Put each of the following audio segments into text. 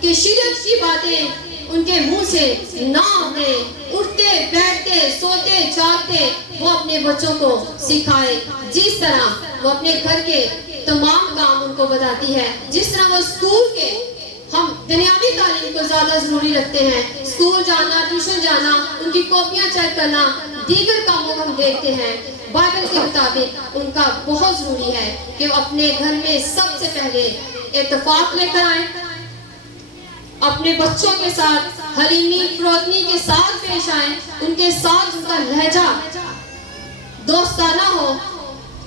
کہ شرک کی باتیں ان کے منہ سے نہ آئے، اٹھتے بیٹھتے سوتے جاگتے وہ اپنے بچوں کو سکھائے، جس طرح وہ اپنے گھر کے تمام کام ان کو بتاتی ہے، جس طرح وہ اسکول کے ہم دنیاوی تعلیم کو زیادہ ضروری رکھتے ہیں، اسکول جانا، ٹیوشن جانا، ان کی کاپیاں چیک کرنا، دیگر کاموں کو ہم دیکھتے ہیں، بائبل کے مطابق ان کا بہت ضروری ہے کہ وہ اپنے گھر میں سب سے پہلے اتفاق لے کر آئیں، اپنے بچوں کے ساتھ حلیمی فروتنی کے ساتھ پیش آئیں، ان کے ساتھ ان کا لہجہ دوستانہ ہو،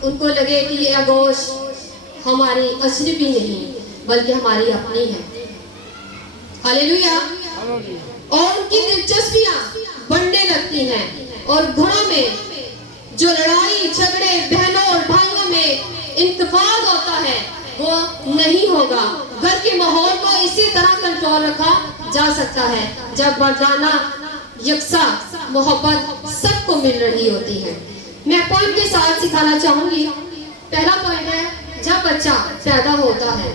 ان کو لگے کہ یہ آغوش ہماری اجنبی نہیں بلکہ ہماری اپنی ہے، ہاللیلویا۔ اور ان کی دلچسپیاں بڑھنے لگتی ہیں، اور گھروں میں جو لڑائی جھگڑے بہنوں اور بھائیوں میں انتفاض ہوتا ہے وہ نہیں ہوگا۔ گھر کے ماحول کو اسی طرح کنٹرول رکھا جا سکتا ہے جب مردانہ یکساں محبت سب کو مل رہی ہوتی ہے۔ میں پوائنٹ کے ساتھ سکھانا چاہوں گی۔ پہلا پوائنٹ ہے، جب بچہ پیدا ہوتا ہے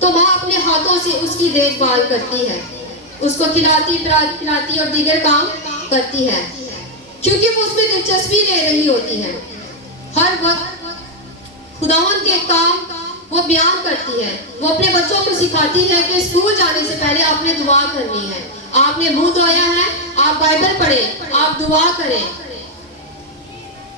تو ماں اپنے ہاتھوں سے اس کی دیکھ بھال کرتی ہے، اس کو کھلاتی اور دیگر کام کرتی ہے، کیونکہ وہ اس میں دلچسپی لے رہی ہوتی ہے۔ ہر وقت خداوند کے کام وہ بیان کرتی ہے، وہ اپنے بچوں کو سکھاتی ہے کہ اسکول جانے سے پہلے آپ نے دعا کرنی ہے، آپ نے منہ دھویا ہے، آپ بائبل پڑھیں، آپ دعا کریں۔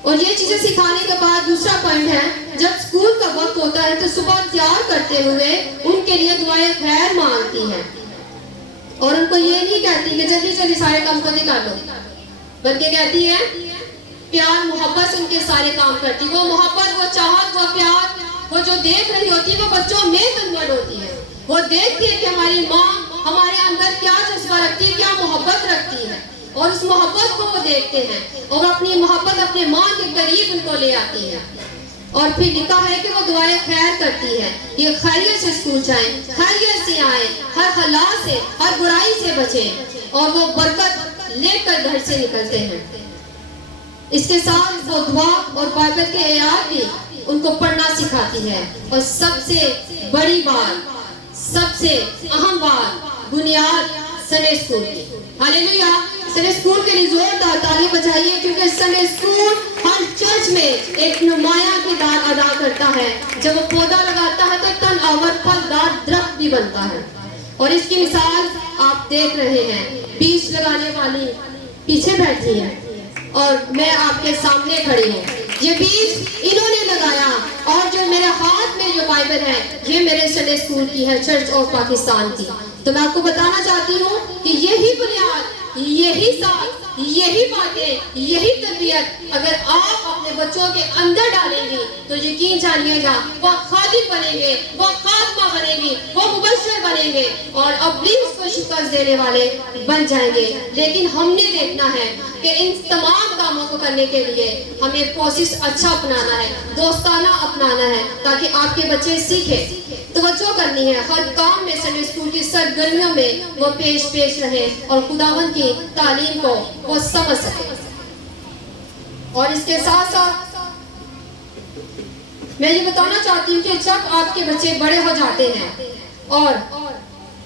اور یہ چیزیں سکھانے کے بعد دوسرا پوائنٹ ہے، جب اسکول کا وقت ہوتا ہے تو صبح تیار کرتے ہوئے ان کے لیے دعائیں خیر مانگتی ہے، اور ان کو یہ نہیں کہتی کہ جلدی جلدی سارے کام کو نکال لو، بلکہ کہتی ہے پیار محبت سے ان کے سارے کام کرتی۔ وہ محبت، وہ چاہت، وہ پیار وہ جو دیکھ رہی ہوتی ہے وہ بچوں میں کنورٹ ہوتی ہے۔ وہ دیکھتی ہے کہ ہماری ماں ہمارے اندر کیا جذبہ رکھتی ہے، کیا محبت رکھتی ہے، اور اس محبت کو وہ دیکھتے ہیں اور اپنی محبت اپنے ماں کے قریب ان کو لے آتی ہے۔ اور پھر لکھا ہے کہ وہ دعائیں خیر کرتی ہے، یہ خیریت سے اسکول جائیں، خیریت سے آئیں، ہر خلا سے ہر برائی سے بچیں، اور وہ برکت لے کر گھر سے نکلتے ہیں۔ اس کے ساتھ وہ دعا اور بائبل کے آیات بھی ان کو پڑھنا سکھاتی ہے، اور سب سے بڑی بات، سب سے اہم بات، بنیاد سنڈے اسکول کی۔ ہاللیلویا۔ سنڈے اسکول کے لیے زوردار تالیاں بجائیے، کیونکہ سنڈے اسکول ہر چرچ میں ایک نمایاں کردار ادا کرتا ہے۔ جب وہ پودا لگاتا ہے تو تن آور پھلدار درخت بھی بنتا ہے، اور اس کی مثال آپ دیکھ رہے ہیں۔ بیج لگانے والی پیچھے بیٹھی ہے اور میں آپ کے سامنے کھڑی ہوں۔ یہ بیج انہوں نے لگایا، اور جو میرے ہاتھ میں جو بائبل ہے یہ میرے سنڈے اسکول کی ہے، چرچ آف پاکستان کی۔ تو میں آپ کو بتانا چاہتی ہوں کہ یہی بنیاد، یہی ساتھ، یہی باتیں، یہی تربیت اگر آپ اپنے بچوں کے اندر ڈالیں گی تو یقین جانیے گا وہ خادم بنیں گے، وہ خاتمہ بنیں گی، وہ مبشر بنیں گے، اور ابلیس کو شکست دینے والے بن جائیں گے۔ لیکن ہم نے دیکھنا ہے کہ ان تمام کاموں کو کرنے کے لیے ہمیں پروسیس اچھا اپنانا ہے، دوستانہ اپنانا ہے، تاکہ آپ کے بچے سیکھیں۔ توجہ کرنی ہے ہر کام میں، سنڈے اسکول کی سرگرمیوں میں وہ پیش رہے اور خداوند کی تعلیم کو وہ سمجھ سکے۔ اور اس کے ساتھ ساتھ میں یہ بتانا چاہتی ہوں کہ جب آپ کے بچے بڑے ہو جاتے ہیں اور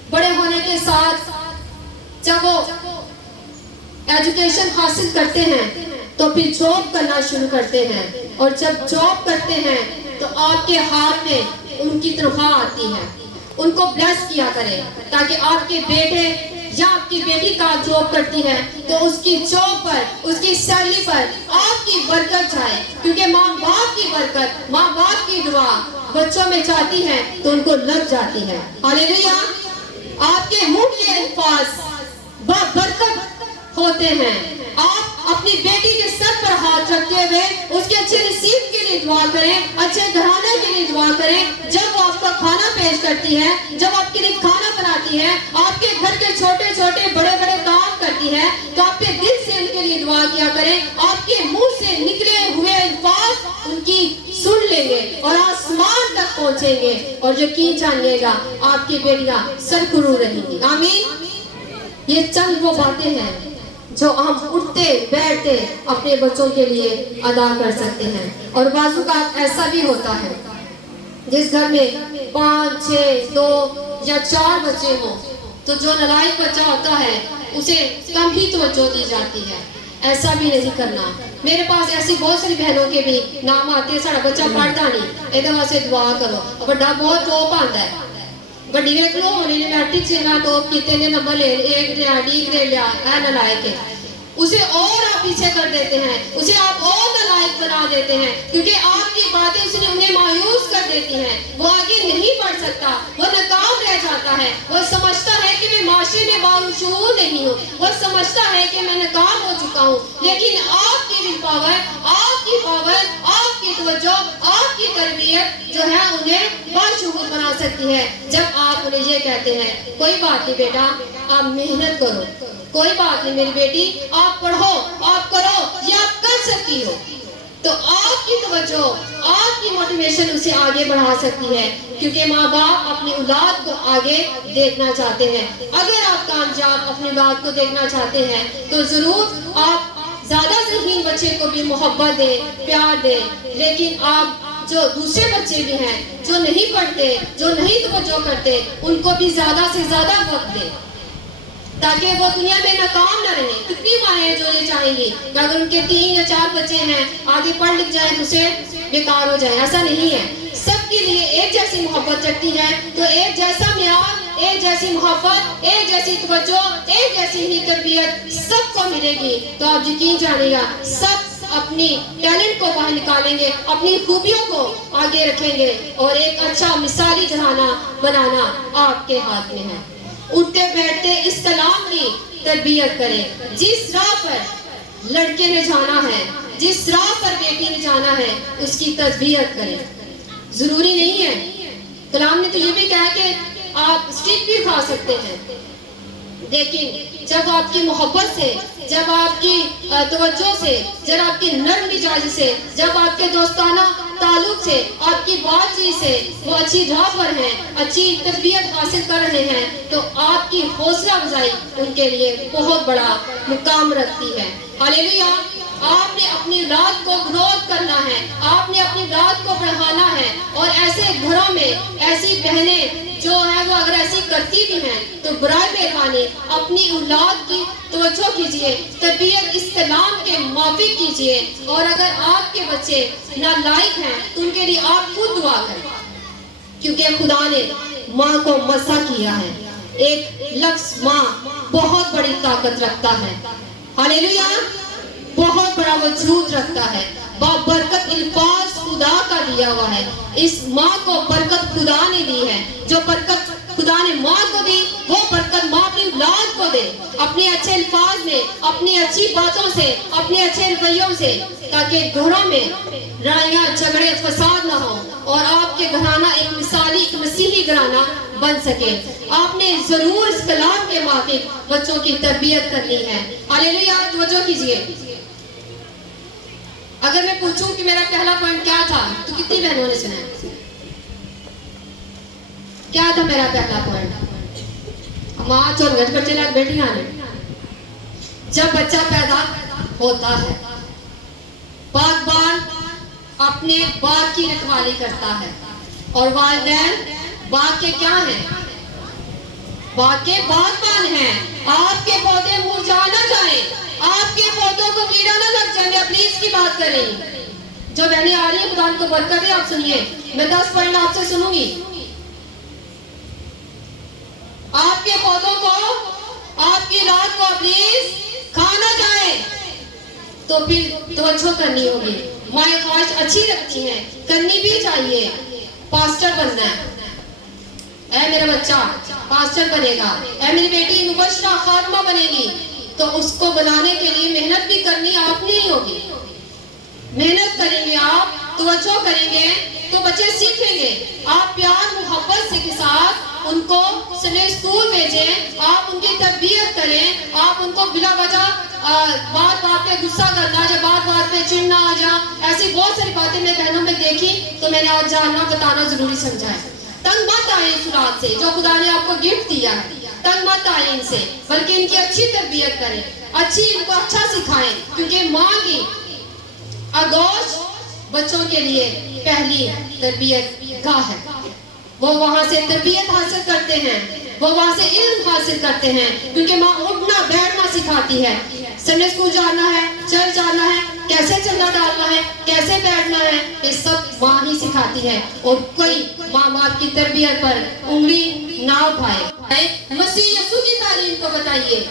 بڑے ہونے کے ساتھ جب وہ ایجوکیشن حاصل کرتے ہیں تو پھر جاب کرنا شروع کرتے ہیں، اور جب جاب کرتے ہیں تو آپ کے ہاتھ میں ان کی تنخواہ آتی ہے۔ ان کو بلیس کیا کریں تاکہ آپ کے بیٹے یا آپ کی بیٹی کا جاب کرتی ہے تو اس کی جاب پر، اس کی سیلری پر آپ کی برکت جائے، کیونکہ ماں باپ کی برکت، ماں باپ کی دعا بچوں میں جاتی ہے تو ان کو لگ جاتی ہے۔ ہاللیلویا۔ آپ کے منہ کے الفاظ برکت ہوتے ہیں۔ آپ اپنی بیٹی کے سر پر ہاتھ رکھتے ہوئے اس کے اچھے نصیب کے لیے دعا کریں، اچھے گھرانے کے لیے دعا کریں۔ جب وہ آپ کا کھانا پیش کرتی ہے، جب آپ کے لیے کھانا بناتی ہے، آپ کے گھر کے چھوٹے چھوٹے بڑے بڑے کام کرتی ہے، تو آپ کے دل سے ان کے لیے دعا کیا کریں۔ آپ کے منہ سے نکلے ہوئے الفاظ ان کی سن لیں گے اور آسمان تک پہنچیں گے، اور یقین جانیے گا آپ کی بیٹیاں سرخرو رہیں گی۔ آمین۔ یہ چند وہ باتیں ہیں جو ہم اٹھتے بیٹھتے اپنے بچوں کے لیے ادا کر سکتے ہیں۔ اور بعض اوقات ایسا بھی ہوتا ہے جس گھر میں 5، 6، 2 یا 4 بچے ہوں تو جو نالائق بچہ ہوتا ہے اسے کم ہی توجہ دی جاتی ہے. ایسا بھی نہیں کرنا. میرے پاس ایسی بہت ساری بہنوں کے بھی نام آتے ہیں ساڑا بچہ پڑھتا نہیں یہ واسطے دعا کرو. بڑا بہت ٹاپ آتا ہے بڑی ویک لو ہونے نے میٹرک سے نہ ٹاپ کیتے نے نمبر لے ایک لیا ڈی گریڈ لیا اے نالائق ہے. اسے اور آپ پیچھے کر دیتے ہیں, اسے آپ اور نالائق بنا دیتے ہیں کیونکہ آپ کی باتیں اس نے انہیں مایوس کر دیتی ہیں. وہ آگے نہیں بڑھ سکتا, وہ ناکام رہ جاتا ہے. وہ سمجھتا ہے کہ میں معاشرے میں باوجود نہیں ہوں, وہ سمجھتا ہے کہ میں ناکام ہو چکا ہوں. لیکن آپ کی ول پاور, آپ کی پاور, آپ کی توجہ, آپ کی تربیت جو ہے انہیں باشعور بنا سکتی ہے. جب آپ انہیں یہ کہتے ہیں کوئی بات نہیں بیٹا آپ محنت کرو, کوئی بات نہیں میری بیٹی آپ پڑھو, آپ کرو, یہ آپ کر سکتی ہو, تو آپ کی توجہ, آپ کی موٹیویشن اسے آگے بڑھا سکتی ہے. کیونکہ ماں باپ اپنی اولاد کو آگے دیکھنا چاہتے ہیں. اگر آپ کامیاب اپنی اولاد کو دیکھنا چاہتے ہیں تو ضرور آپ زیادہ ذہین بچے کو بھی محبت دیں, پیار دیں. لیکن آپ جو دوسرے بچے بھی ہیں جو نہیں پڑھتے, جو نہیں توجہ کرتے, ان کو بھی زیادہ سے زیادہ وقت دیں تاکہ وہ دنیا میں ناکام نہ رہیں. کتنی مائیں ہیں جو یہ چاہیں گی کہ اگر ان کے 3 یا 4 بچے ہیں آگے پڑھ لکھ جائیں تو اسے بیکار ہو جائے. ایسا نہیں ہے. سب کے لیے ایک جیسی محبت رکھتی ہے تو ایک جیسا معیار, ایک جیسی محبت, ایک جیسی توجہ, ایک جیسی ہی تربیت سب کو ملے گی. تو آپ یقین جانیے گا سب اپنی ٹیلنٹ کو باہر نکالیں گے, اپنی خوبیوں کو آگے رکھیں گے اور ایک اچھا مثالی گھرانہ بنانا آپ کے ہاتھ میں ہے. اٹھتے بیٹھتے اس کلام کی تربیت کریں. جس راہ پر لڑکے نے جانا ہے, جس راہ پر بیٹی نے جانا ہے اس کی تربیت کریں. ضروری نہیں ہے, کلام نے تو یہ بھی کہا کہ آپ اسٹیک بھی کھا سکتے ہیں, لیکن جب آپ کی محبت سے, جب آپ کی توجہ سے, جب آپ کی نرم مزاجی سے, جب آپ کے دوستانہ تعلق سے, آپ کی بات چیت سے وہ اچھی راہ پر ہیں, اچھی تربیت حاصل کر رہے ہیں, تو آپ کی حوصلہ افزائی ان کے لیے بہت بڑا مقام رکھتی ہے. ہاللیلویا. آپ نے اپنی اولاد کو گروتھ کرنا ہے, آپ نے اپنی اولاد کو بڑھانا ہے. اور ایسے گھروں میں ایسی بہنیں جو ہیں وہ اگر ایسی کرتی بھی ہیں تو برائے مہربانی اپنی اولاد کی توجہ کیجئے, تربیت اس کلام کے موافق کیجئے. اور اگر آپ کے بچے نالائق ہیں تو ان کے لیے آپ خود دعا کریں, کیونکہ خدا نے ماں کو مسا کیا ہے. ایک لفظ ماں بہت بڑی طاقت رکھتا ہے. ہاللیلویا. بہت بڑا وجود رکھتا ہے. برکت الفاظ خدا کا دیا ہوا ہے. اس ماں کو برکت خدا نے دی ہے. جو برکت خدا نے ماں کو دی وہ برکت ماں اپنی اولاد کو دے, اپنے اچھے الفاظ میں, اپنی اچھی باتوں سے, اپنے اچھے رویوں سے, تاکہ گھروں میں لڑائیاں جھگڑے فساد نہ ہو اور آپ کے گھرانہ ایک مثالی, ایک مسیحی گھرانہ بن سکے. آپ نے ضرور اس کلام کے موافق بچوں کی تربیت کرنی ہے. ہاللیلویا. توجہ کیجئے. اگر میں پوچھوں کہ میرا پہلا پوائنٹ کیا تھا تو کتنی بہنوں نے سنا ہے؟ کیا تھا میرا پہلا پوائنٹ؟ ماں چون گھر بچے لگ بیٹھی آنے. جب بچہ پیدا ہوتا ہے باغبان اپنے باغ کی رکھوالی کرتا ہے اور والدین باغ کے کیا ہیں؟ باغ کے باغبان ہیں. آپ کے پودے مرجھا نہ جائیں, آپ کے پودوں کو کیڑا نہ لگ جائے. پلیز کی بات کریں. جو بہنیں آ رہی ہیں خدا ان کو برکت دے. آپ سنیے, میں 10 پوائنٹ آپ سے سنوں گی. آپ کے پودوں کو, آپ کی رات کو پلیز کھا نہ جائے, تو پھر توجہ کرنی ہوگی. مائیں خواہش اچھی رکھتی ہیں, کرنی بھی چاہیے. پاسٹر بننا ہے, اے میرا بچہ پاسٹر بنے گا, اے میری بیٹی مبشرہ خاتمہ بنے گی, تو اس کو بنانے کے لیے محنت بھی کرنی آپ نے ہی ہوگی. محنت کریں گے آپ, توجہ کریں گے تو بچے سیکھیں گے. آپ پیار محبت سے کے ساتھ ان کو سنڈے اسکول بھیجیں, آپ ان کی تربیت کریں. آپ ان کو بلا وجہ بات بات پہ غصہ کرنا, جب بات بات پہ چڑھنا آ جا, ایسی بہت ساری باتیں میں بہنوں میں دیکھی تو میں نے آج جاننا بتانا ضروری سمجھا ہے. تنگ مت آئے اس اولاد سے جو خدا نے آپ کو گفٹ دیا ہے. تنگ مت آئے ان سے, بلکہ ان کی اچھی تربیت کریں, اچھی ان کو اچھا سکھائیں. کیونکہ ماں کی آغوش بچوں کے لیے پہلی تربیت گاہ ہے. وہ وہاں سے تربیت حاصل کرتے ہیں, وہ وہاں سے علم حاصل کرتے ہیں، کیونکہ ماں اٹھنا بیٹھنا سکھاتی ہے، سنڈے اسکول جانا ہے، چرچ جانا ہے، کیسے چندہ ڈالنا ہے، کیسے بیٹھنا ہے، یہ سب ماں ہی سکھاتی ہے، اور کوئی ماں باپ کی تربیت پر انگلی نہ اٹھائے۔ مسیح یسوع کی تعلیم کو بتائیے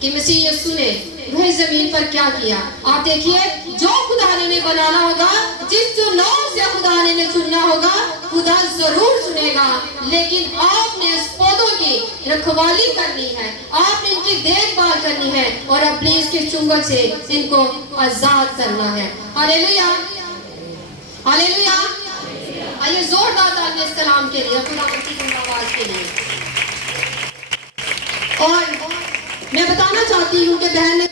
کہ مسیح یسوع نے وہی زمین پر کیا کیا۔ آپ دیکھیے، جو خدا نے بنانا ہوگا، جس چناؤ سے خدا نے چننا ہوگا، خدا ضرور چنے گا، لیکن آپ نے اس پودوں کی رکھوالی کرنی ہے، آپ نے ان کی دیکھ بھال کرنی ہے، اور ابلیس کے چنگل سے ان کو آزاد کرنا ہے۔ ہاللیلویا، ہاللیلویا۔ آئیے زوردار تعلیم اس کلام کے لیے، خدا کی آواز کے لیے۔ اور میں بتانا چاہتی ہوں کہ بہن نے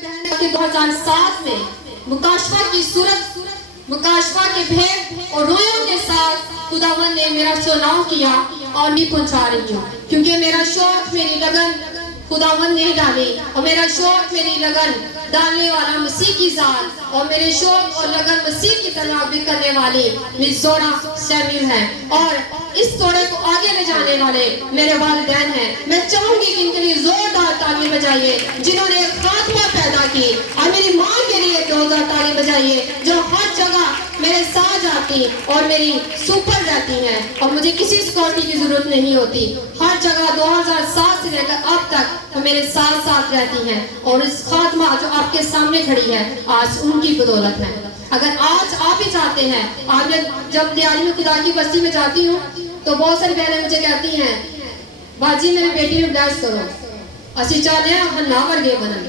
2007 میں مکاشفہ کی صورت، مکاشفہ کے بھید اور رویوں کے ساتھ خداوند نے میرا چناؤ کیا، اور نہیں پہنچا رہی ہوں، کیونکہ میرا شوق، میری لگن خداوند نے ڈالی، اور میرا شوق، میری لگن ڈالنے والا مسیح کی ذات، اور میرے شوق اور لگن مسیح کی طرح بھی کرنے والی مس زورا سیمیل ہے، اور اس توڑے کو آگے لے جانے والے میرے والدین ہیں۔ میں چاہوں گی کہ ان کے لیے زوردار تالی بجائیے، جنہوں نے ایک خاتمہ پیدا کی، اور میری ماں کے لیے زوردار تالی بجائیے، جو ہر جگہ میرے ساتھ جاتی اور میری سپر رہتی ہیں، اور مجھے کسی سیکورٹی کی ضرورت نہیں ہوتی، ہر جگہ 2007 سے لے کر اب تک وہ میرے ساتھ ساتھ رہتی ہیں، اور اس خاتمہ جو آپ کے سامنے کھڑی ہے آج ان کی بدولت ہے۔ اگر آج آپ ہی چاہتے ہیں، آج میں جب دیاری میں خدا کی بستی میں جاتی ہوں تو بہت ساری بہنیں مجھے کہتی ہیں، باجی میری بیٹی میں بلیس کرو، اسی چاہتے ہیں ہنہ ورگے بنن،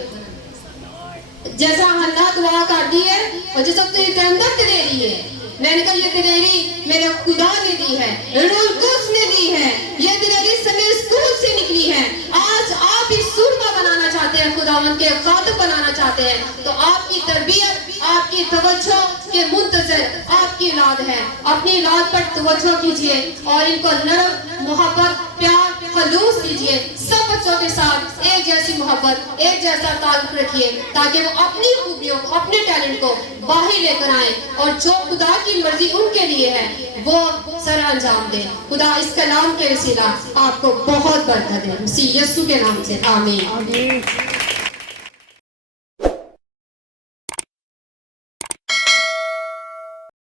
جیسا ہنہ دعا کرتی ہے اور جیسا تیرے اندر دلیری ہے۔ میں نے کہا یہ دلیری میرے خدا نے دی ہے، روح القدس نے دی ہے، یہ دلیری سنڈے اسکول سے نکلی ہے۔ آج آپ اس سورما بنانا چاہتے ہیں، خداوند کے خاطب بنانا چاہتے ہیں، تو آپ کی تربیت، آپ کی توجہ کے منتظر آپ کی اولاد ہے، اپنی اولاد پر توجہ کیجئے، اور ان کو نرم، محبت، پیار، خلوص دیجئے، سب بچوں کے ساتھ ایک جیسی محبت، ایک جیسا تعلق رکھیے، تاکہ وہ اپنی خوبیوں، اپنے ٹیلنٹ کو باہر لے کر آئیں، اور جو خدا کی مرضی ان کے لیے ہے وہ سر انجام دیں۔ خدا اس کلام کے وسیلہ آپ کو بہت برکت دے، مسیح یسوع کے نام سے آمین۔